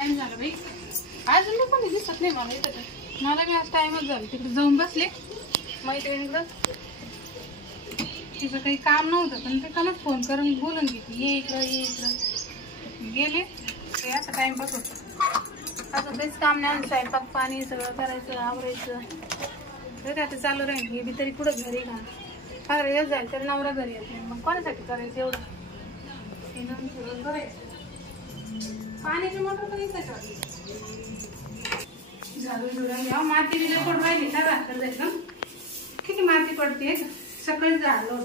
Time झाला बाई, अजून मी पण दिसत नाही मला इथं. मला बी आज टाइमच झाला. तिकडे जाऊन बसले मैत्रिणीकडं. तिचं काही काम नव्हतं पण ते कालच फोन करून बोलून घेते, ये इकडं ये इकडं. गेले ते असं टाइमपास होतं. असं बेस काम नाही, स्वयंपाक पाणी सगळं करायचं आवरायचं तर आता चालू राहील. हे बी तरी कुठं घरी का फार येत जाईल तरी नवरा घरी येत नाही. मग कोणासाठी करायचं एवढं हे नवीन सगळं करायचं. पाण्याची मोटर पण इथं झाडू झुडा माती बी पडून राहिली ना रात्र जायचं. किती माती पडते सकाळी झाडलं.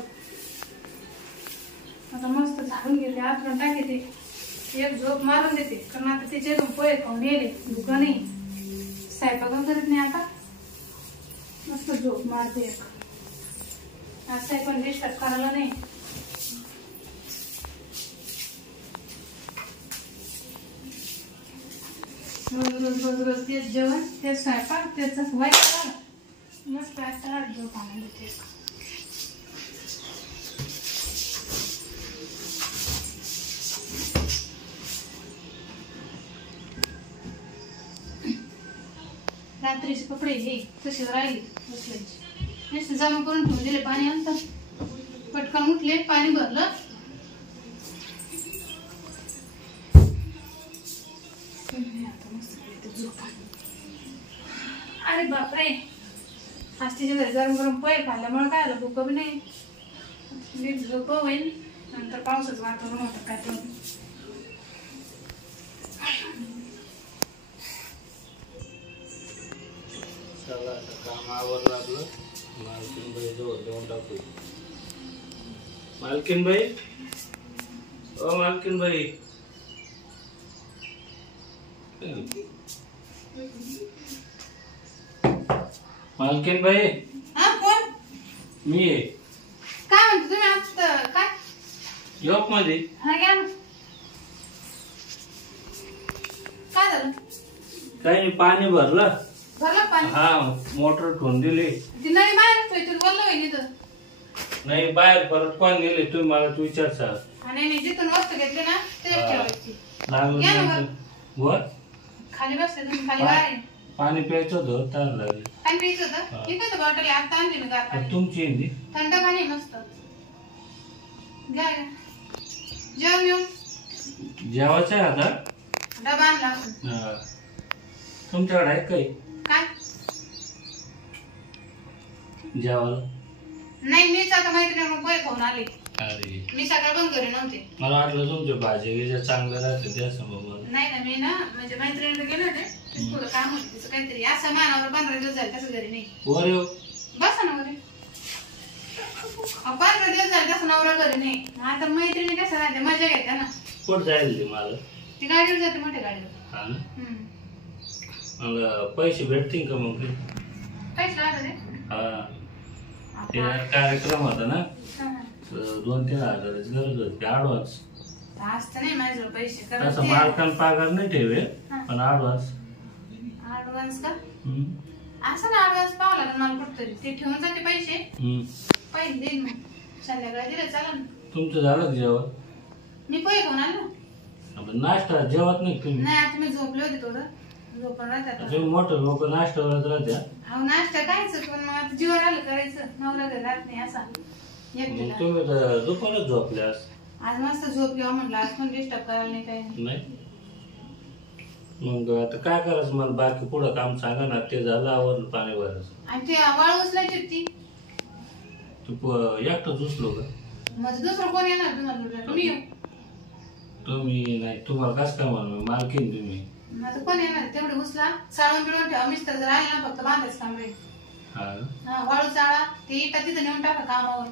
आता मस्त झाडून गेले आतून टाके ते एक झोप मारून देते. कारण आता तिचे पोहे खाऊन गेले दुकान नाही स्वयंपाक करत नाही. आता मस्त झोप मारते एक. असं पण डिस्टर्ब करायला नाही. रोज तेच जेवण तेच स्वयंपाक तेच वाईट मस्त झोप आणून देते. रात्रीचे कपडे हे तसेच राहिले बसल्याचे नुसते जमा करून ठेवून दिले. पाणी आणतं पटकन उठले पाणी भरलं. अरे बापरे, आज तिच्या घरी गरम गरम पोहे खाल्ल्यामुळे काय आलं भूक बी नाही. झोप होईल नंतर पावसाचं वातावरण होतं काय तर. चला आता काम आवरलं आपलं. मालकीनबाई जवळ देऊन टाकू. मालकीनबाई, ओ मालकीनबाई. मालकीनबाई. हा कोण? मी आहे. काय म्हणतो तुम्ही आज काय योग मध्ये? हा घ्या ना. काय झालं? काही पाणी भरलं. भरलं पाणी? हा मोटर ठेवून दिली. ती नळी बाहेर ठेवते बोललो होईल इथं. नाही बाहेर परत कोण गेले तुम्ही मला तू विचारसा. आणि मी जिथून वस्तू घेतली ना ते ठेवायची. लागलं वर खाली बसले तुम्ही खाली बाहेर. पाणी प्यायचं होतं ताण लागले. पाणी प्यायचं होतं इथं बॉटल आता आणली मी गार पाणी. तुमची हिंदी थंड पाणी मस्त घ्या. जेवण येऊ जेवायचं आहे आता. डबा आणला आपण. तुमच्याकडे आहे काही काय जेवायला? नाही मीच आता मैत्रिणी पोहे खाऊन आले. अरे मी सकाळ पण घरी नव्हते. मला वाटलं तुमच्या भाजी गिजा चांगलं राहते त्या समोर. नाही ना मी ना म्हणजे मैत्रिणीकडे गेले होते. थोडं काम होतं तिचं काहीतरी असं मानावर 15 दिवस झाले तसं घरी नाही. वर येऊ बसा ना घरी. 15 दिवस झाले तसं नवरा घरी नाही. आता मैत्रिणी कसं राहते मजा घेते ना. कुठं जाईल ते मला? ती गाडीवर जाते मोठ्या गाडीवर. हा ना. मला पैसे भेटतील का मग? काहीच लागत आहे. हा ते कार्यक्रम होता ना 2-3 हजाराची गरज होती ऍडव्हान्स. असतं नाही माझ्याजवळ पैसे. तसं मालकान पगार नाही ठेवे पण ऍडव्हान्स. ऍडव्हान्स का? असं ना ऍडव्हान्स पाहावं लागेल मला कुठतरी. ते ठेवून जाते पैसे पैसे देईन मग संध्याकाळी दिले चालेल. तुमचं झालं का जेवण? मी पोहे खाऊन आलो. नाश्ता जेवत नाही तुम्ही? नाही आता मी झोपले होते थोडं. झोपून राहतात तुम्ही मोठं लोक नाश्ता करत राहत्या. अहो नाश्ता कायच पण मग आता जीवर आलं करायचं. नवरा घरी राहत नाही असा एकटीला. तुम्ही तर दुपारच झोपल्यास. आज मस्त झोप घ्यावं म्हटलं. आज पण डिस्टर्ब करायला नाही काही नाही. मग आता काय करायचं मला बाकी पुढं काम सांगा ना. ते झालं आवरलं पाणी भरायचं. आणि ते वाळ उचलायची ती तू एकटाच उचलो का? म्हणजे दुसरं कोण येणार तुम्हाला? तुम्ही येऊ. तुम्ही नाही तुम्हाला कसं काय म्हणू मालकीन तुम्ही. माझं कोण येणार तेवढे उचला चाळून बिळून ठेवा. मिस्टर जर आले ना फक्त बांधायचं काम राहील. हा वाळू चाळा ते इटा तिथं नेऊन टाका कामावर.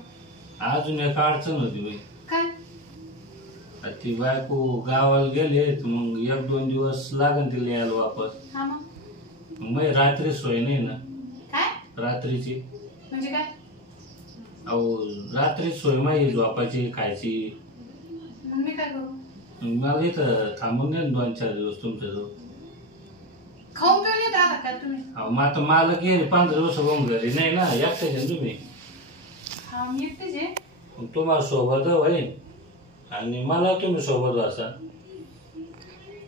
अजून एक अडचण होती बाई. काय? ती बायको गावाला गेले मग 1-2 दिवस लागन तिला यायला वापस. हा मग मग रात्री सोय नाही ना. काय रात्रीची म्हणजे काय? अहो रात्री सोय माहिती झोपायची खायची. मग मी काय करू? मला इथं थांबून नाही 2-4 दिवस तुमच्याजवळ. खाऊन पिऊन येत राहता का तुम्ही? मग आता मालक गेले 15 दिवस होऊन घरी नाही ना. एकटेच तुम्ही? हा मी एकटेच आहे. तुम्हाला सोबत होईल आणि मला तुम्ही सोबत असा.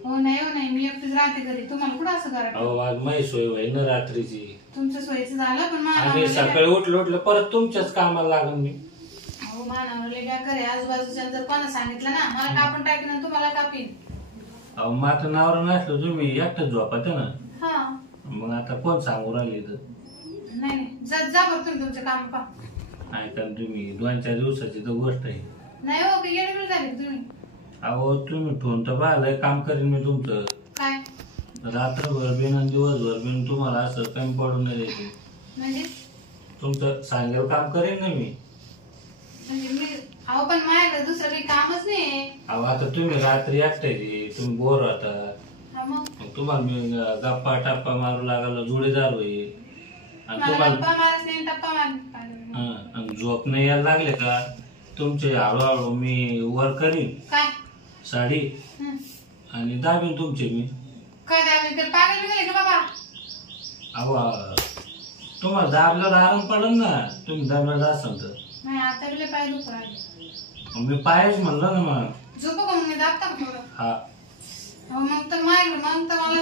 हो नाही मी एकटीच राहते घरी. तुम्हाला कुठं असं करा. अहो आज माझी सोय होईल ना रात्रीची. तुमचं सोयीचं झालं पण आणि सकाळी उठलं परत तुमच्याच कामाला लागून मी. अहो मानावरले काय करे आजूबाजूच्या जर कोणा सांगितलं ना मला कापून टाकीन आणि तुम्हाला कापीन. अहो माझं नावर नसलं तुम्ही एकटंच झोपात ना. हा मग आता कोण सांगू राहिले तर. नाही जा बघ तुम्ही तुमचं काम पा. ऐका तुम्ही 2-4 दिवसाची तर गोष्ट आहे. नाही हो की गेले झाले तुम्ही. अहो तुम्ही ठेवून तर पाहिलंय काम करीन मी तुमचं. काय रात्रभर बिन आणि दिवसभर बिन तुम्हाला असं कमी पडून नाही द्यायचे. म्हणजे तुमचं सांगेल काम करेन ना मी. म्हणजे मी अहो पण माझ्याकडे दुसरं काही कामच नाही. अहो आता तुम्ही रात्री एकट्याची तुम्ही बोर होता. मग तुम्हाला मी गप्पा टप्पा मारू लागायला जोडीदार होईल. आणि मला तुम्हाला गप्पा मारच नाही टप्पा मार. आणि झोप नाही यायला लागले का तुमचे हळूहळू मी वर करीन काय साडी आणि दाबीन तुमचे मी. काय द्यावे तर पागल गेले का बाबा. अहो तुम्हाला दाबल्यावर आराम पडेल ना तुम्ही दाबला असाल तर. नाही आता गेले पाय दुखू राहिले. मी पायच म्हणलं ना मग. झोपू का मग मी दाबता का थोडं. हा हो मग तर मला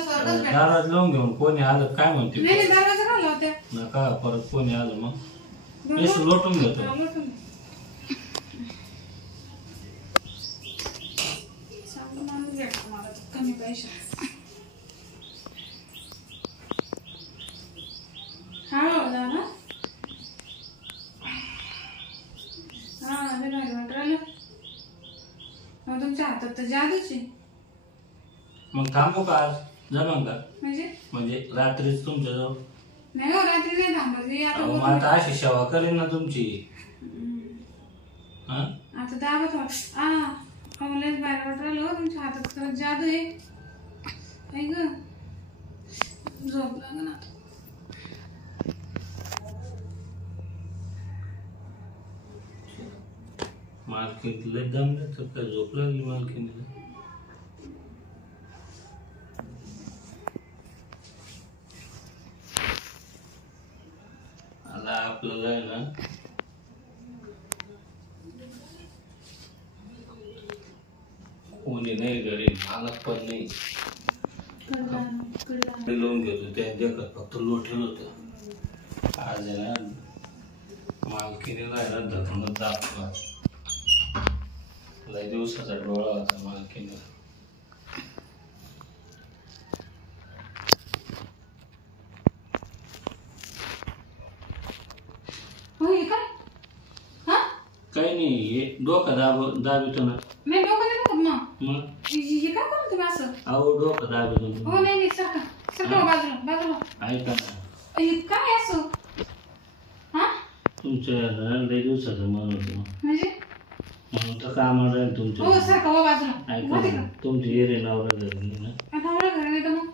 स्वर्गच भेटला. दारात लावून घेऊन कोणी आलं काय म्हणते. नाही दरवाजा घालला होत्या. नका परत कोणी आलं मग लोटून घेतो. कमी पैसे हा दादा वाटलं मग तुमच्या हातात तर जादूची. मग थांबू का आज जमन का म्हणजे रात्रीच तुमच्या जवळ. नाही हो रात्री नाही थांबत. आता अशी सेवा करीन ना तुमची. आता दाबत वाटलेच बाहेर वाटलं तुमच्या हातात खरंच जादू आहे. ग झोप लागेल आता. मालकीन लय दमले तर काय झोप लागली मालकीनीला. आता आपल्याला आहे ना कोणी नाही घरी मालक पण नाही. लोन घेतो त्या देखत फक्त लोटेल होत. आज आहे ना मालकीनीला आहे ना धरूनच दाखवा. लय दिवसाचा डोळा होता मालकीनीला. काही नाही हे डोकं दाबितो ना. नाही डोकं नाही का मग हे काय करून तुम्ही असं. अहो डोकं दाबितो. हो नाही सरका बाजूला ऐका ना हे काय असं. हा तुमच्या लय दिवसाचं मन होतं म्हणजे म्हणून तर कामाला राहील तुमच्या. हो सरका हो बाजूला. ऐका ना तुमची एरे नवरा घरी ना. नवरा घरी नाही तर मग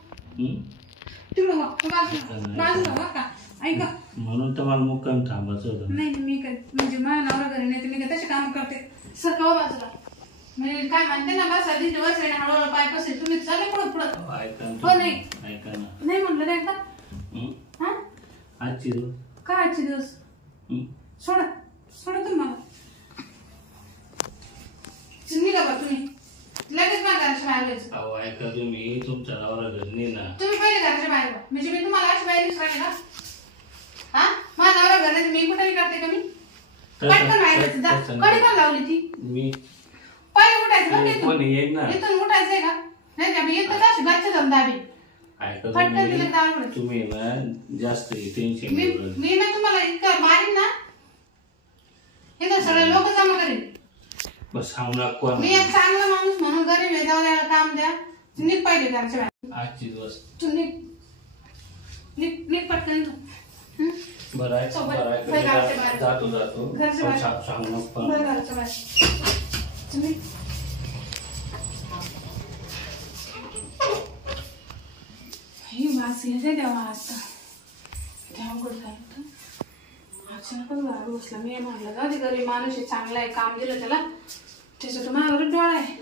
तिकडं बाजूला बघ का. ऐका म्हणून तर मला मुक्काम थांबायचं होतं. नाही मी काय म्हणजे माझ्या नवरा घरी नाही तर मी काय तसे काम करते. सरका हो बाजूला म्हणजे काय म्हणते ना बस आधी दिवस आहे हळूहळू पाय कसे तुम्ही चाले पुढं ऐका हो नाही ऐका ना नाही म्हटलं नाही का. हा आजची दिवस काय आजचे दिवस सोडा तुम्हाला निघा बा तुम्ही लगेच माझ्या घराच्या बाहेर जायचं. अहो ऐका तुम्ही तुमच्या नवरा घरी नाही ना. तुम्ही पहिले घराच्या बाहेर म्हणजे मी तुम्हाला अशी बाहेर दिसरायले का. हा माझ्या नवरा घर नाही मी कुठेही करते का मी. पटकन बाहेर जायचं. कधी पण लावली ती मी पहिले उठायचं ना कोणी येईल ना. इथून उठायचंय का नाही का मी येतं अशी गच्छ जाऊन दाबी. ऐका तुम्ही ना जास्त टेन्शन मी ना तुम्हाला इतकं मारीन ना इथं सगळे लोक जमा करेन. बस सांगू कोण. मी एक चांगला माणूस म्हणून गरीब आहे जाऊ द्यायला काम द्या. नीट पाहिजे घरच्या बाहेर. आजची दिवस तू नीट पटकन बरं आहे जातो सांगू घरच्या बाहेर तुम्ही वास येते तेव्हा आता तेव्हा कुठं काय होतं अचानकच गाडी बसला. मी म्हटलं का ते गरीब माणूस आहे चांगला आहे काम दिलं त्याला त्याचा तो माझ्यावर डोळा आहे.